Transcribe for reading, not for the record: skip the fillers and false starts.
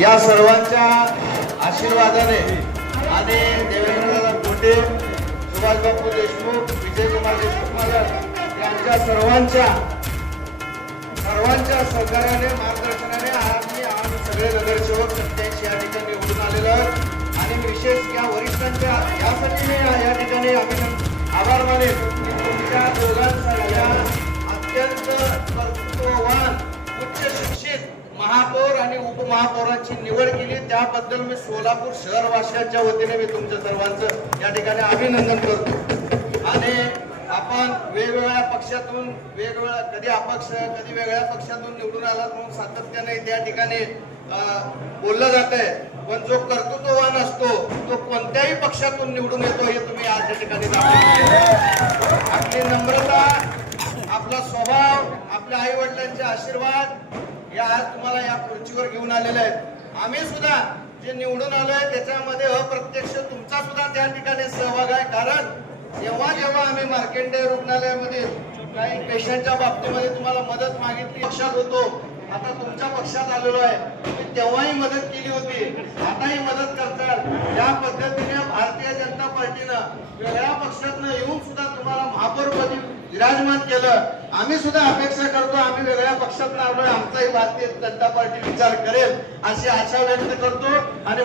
या सर्वांच्या आशीर्वादाने आणि देवेंद्रनाथ गोटे, सुभाष बापू देशमुख, विजयकुमार देशमुख महाराज यांच्या सर्वांच्या सहकार्याने मार्गदर्शनाने आम्ही सगळे नगरसेवक 87 या ठिकाणी निवडून आलेलो आहोत आणि विशेष या वरिष्ठांच्या यासाठी मी या ठिकाणी आभार मानेन की तुमच्या दोघांसारख्या अत्यंत कर्तृत्ववान उच्च शिक्षित महापौर आणि उपमहापौरांची निवड केली, त्याबद्दल मी सोलापूर शहरवासियांच्या वतीने मी तुमच्या सर्वांचं या ठिकाणी अभिनंदन करतो। आणि आपण वेगवेगळ्या पक्षातून कधी अपक्ष कधी वेगळ्या पक्षातून निवडून आलात म्हणून सातत्याने त्या ठिकाणी बोललं जात आहे, पण जो कर्तृत्ववान असतो तो कोणत्याही पक्षातून निवडून येतो हे तुम्ही आज या ठिकाणी दाखवले। आपली नम्रता, आपला स्वभाव, आपल्या आई वडिलांचे आशीर्वाद या आज तुम्हाला या खुर्चीवर घेऊन आलेले आहेत। आम्ही सुद्धा जे निवडून आलोय त्याच्यामध्ये अप्रत्यक्ष तुमचा सुद्धा त्या ठिकाणी सहभाग आहे, कारण जेव्हा आम्ही मार्केंडे रुग्णालयामध्ये काही पेशंटच्या बाबतीमध्ये तुम्हाला मदत मागितली, पक्षात होतो, आता तुमच्या पक्षात आलेलो आहे, तुम्ही तेव्हाही मदत केली होती, आताही मदत करतात। या पद्धतीने भारतीय जनता पार्टीनं वेगळ्या पक्षातनं येऊन सुद्धा तुम्हाला महापौरपदी विराजमान केलं। आम्ही सुद्धा अपेक्षा करतो, आम्ही वेगळ्या पक्षातनं आलोय, आमचाही भारतीय जनता पार्टी विचार करेल अशी आशा व्यक्त करतो आणि